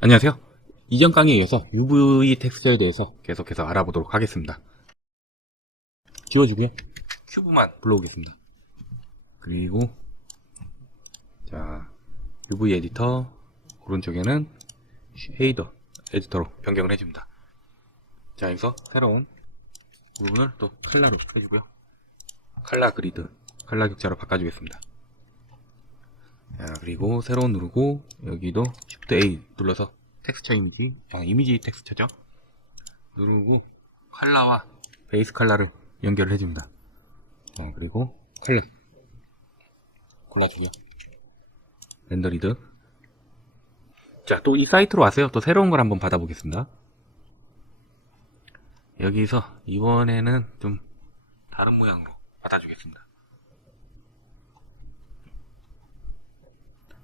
안녕하세요. 이전 강의에 이어서 UV 텍스처에 대해서 계속해서 알아보도록 하겠습니다. 지워주고요. 큐브만 불러오겠습니다. 그리고 자 UV 에디터 오른쪽에는 쉐이더 에디터로 변경을 해줍니다. 자 여기서 새로운 부분을 또 칼라로 해주고요. 칼라 그리드, 칼라 격자로 바꿔주겠습니다. 자, 그리고 새로운 누르고 여기도 Shift A 눌러서 텍스처 이미지, 아, 이미지 텍스처죠. 누르고 칼라와 베이스 칼라를 연결을 해줍니다. 자, 그리고 칼라 골라주고요. 렌더 리드. 자, 또 이 사이트로 왔어요. 또 새로운 걸 한번 받아보겠습니다. 여기서 이번에는 좀 다른 모양으로 받아주겠습니다.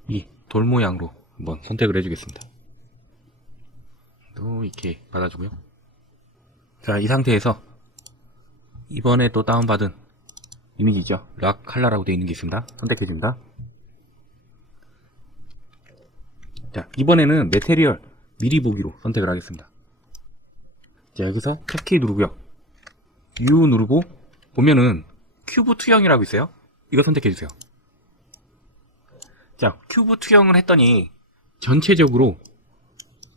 이 돌 모양으로 한번 선택을 해주겠습니다. 또 이렇게 받아주고요. 자, 이 상태에서 이번에 또 다운받은 이미지죠. 락 칼라라고 되어 있는 게 있습니다. 선택해줍니다. 자, 이번에는 메테리얼 미리 보기로 선택을 하겠습니다. 자, 여기서 탭키 누르고요. U 누르고 보면은 큐브 투영이라고 있어요. 이거 선택해주세요. 자, 큐브 투영을 했더니 전체적으로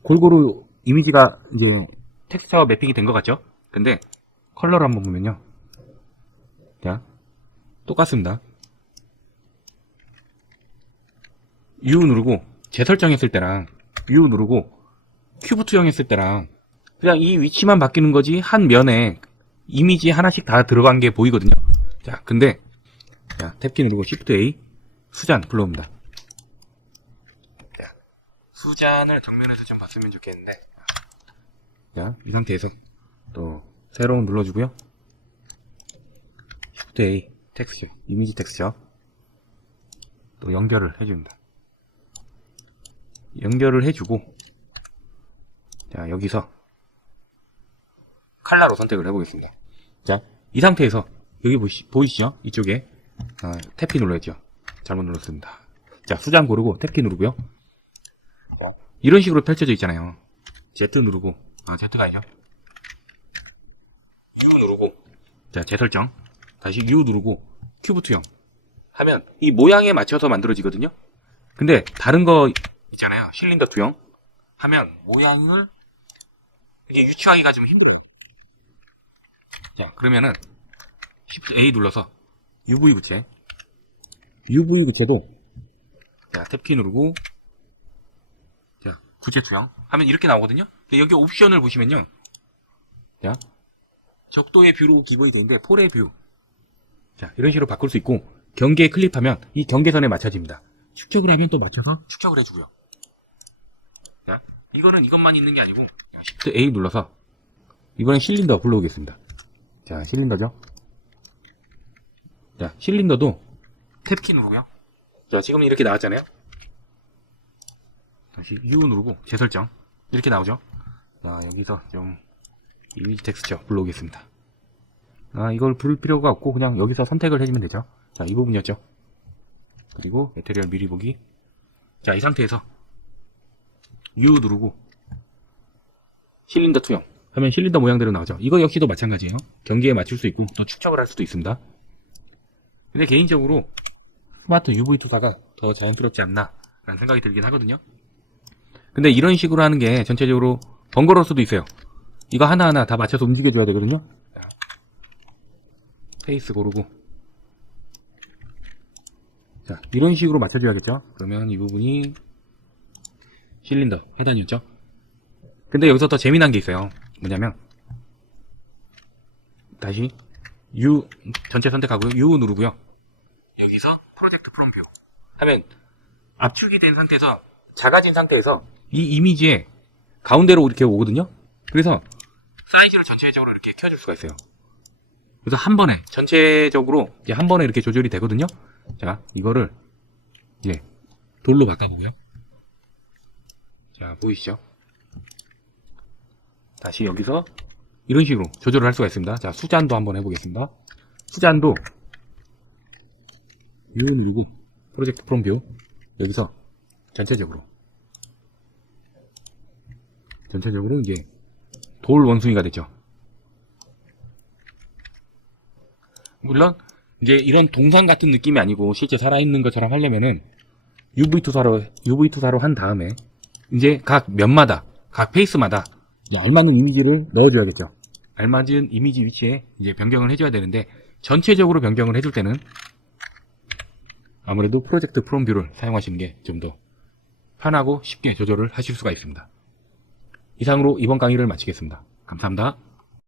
골고루 이미지가 이제 텍스처 매핑이 된 것 같죠? 근데 컬러를 한번 보면요. 자, 똑같습니다. U 누르고 재설정했을 때랑 U 누르고 큐브 투영했을 때랑 그냥 이 위치만 바뀌는 거지 한 면에 이미지 하나씩 다 들어간 게 보이거든요. 자, 근데 자, 탭키 누르고 Shift A 수잔 불러옵니다. 자, 수잔을 정면에서 좀 봤으면 좋겠는데 자, 이 상태에서 또 새로운 눌러주고요. Shift A 텍스처, 이미지 텍스처 또 연결을 해줍니다. 연결을 해주고 자 여기서 칼라로 선택을 해보겠습니다. 자, 이 상태에서 여기 보시, 보이시죠? 이쪽에 아, 탭키 눌러야죠. 잘못 눌렀습니다. 자, 수장 고르고 탭키 누르고요. 이런 식으로 펼쳐져 있잖아요. Z 누르고 아, Z가 아니죠. U 누르고 자, 재설정 다시 U 누르고 큐브 투영 하면 이 모양에 맞춰서 만들어지거든요. 근데 다른 거 있잖아요. 실린더 투영 하면 모양을 이게 유추하기가 좀 힘들어요. 자, 그러면은 Shift A 눌러서 UV 구체 UV 구체도 자, 탭키 누르고 자, 구체 투영 하면 이렇게 나오거든요. 근데 여기 옵션을 보시면요. 자, 적도의 뷰로 기본이 되어 있는데 폴의 뷰. 자, 이런 식으로 바꿀 수 있고 경계에 클릭하면 이 경계선에 맞춰집니다. 축적을 하면 또 맞춰서 축적을 해주고요. 자, 이거는 이것만 있는 게 아니고 Shift A 눌러서 이번엔 실린더 불러오겠습니다. 자, 실린더죠? 자, 실린더도 탭키 누르고요. 자, 지금 이렇게 나왔잖아요. 다시 U 누르고 재설정 이렇게 나오죠. 자, 여기서 좀 이미지 텍스처 불러오겠습니다. 아, 이걸 부를 필요가 없고 그냥 여기서 선택을 해주면 되죠. 자, 이 부분이었죠. 그리고 메테리얼 미리 보기. 자, 이 상태에서 U 누르고 실린더 투영 하면 실린더 모양대로 나오죠. 이거 역시도 마찬가지예요. 경기에 맞출 수 있고 또 축적을 할 수도 있습니다. 근데 개인적으로 스마트 UV 투사가 더 자연스럽지 않나 라는 생각이 들긴 하거든요. 근데 이런 식으로 하는 게 전체적으로 번거로울 수도 있어요. 이거 하나하나 다 맞춰서 움직여줘야 되거든요. 자, 페이스 고르고 자 이런 식으로 맞춰줘야겠죠. 그러면 이 부분이 실린더 해단이었죠. 근데 여기서 더 재미난 게 있어요. 뭐냐면 다시 U 전체 선택하고요. U 누르고요. 여기서 프로젝트 프롬 뷰 하면 압축이 된 상태에서 작아진 상태에서 이 이미지에 가운데로 이렇게 오거든요. 그래서 사이즈를 전체적으로 이렇게 켜줄 수가 있어요. 그래서 한 번에 전체적으로 이제 한 번에 이렇게 조절이 되거든요. 자, 이거를 이제 돌로 바꿔보고요. 자, 보이시죠? 다시 여기서 이런 식으로 조절을 할 수가 있습니다. 자, 수잔도 한번 해보겠습니다. 수잔도 U 누르고 프로젝트 프롬 뷰 여기서 전체적으로 전체적으로 이제 돌 원숭이가 되죠. 물론 이제 이런 동상 같은 느낌이 아니고 실제 살아있는 것처럼 하려면은 UV 투사로 UV 투사로 한 다음에 이제 각 면마다 각 페이스마다 알맞는 이미지를 넣어줘야겠죠. 알맞은 이미지 위치에 이제 변경을 해줘야 되는데 전체적으로 변경을 해줄 때는 아무래도 프로젝트 프롬 뷰를 사용하시는 게 좀 더 편하고 쉽게 조절을 하실 수가 있습니다. 이상으로 이번 강의를 마치겠습니다. 감사합니다.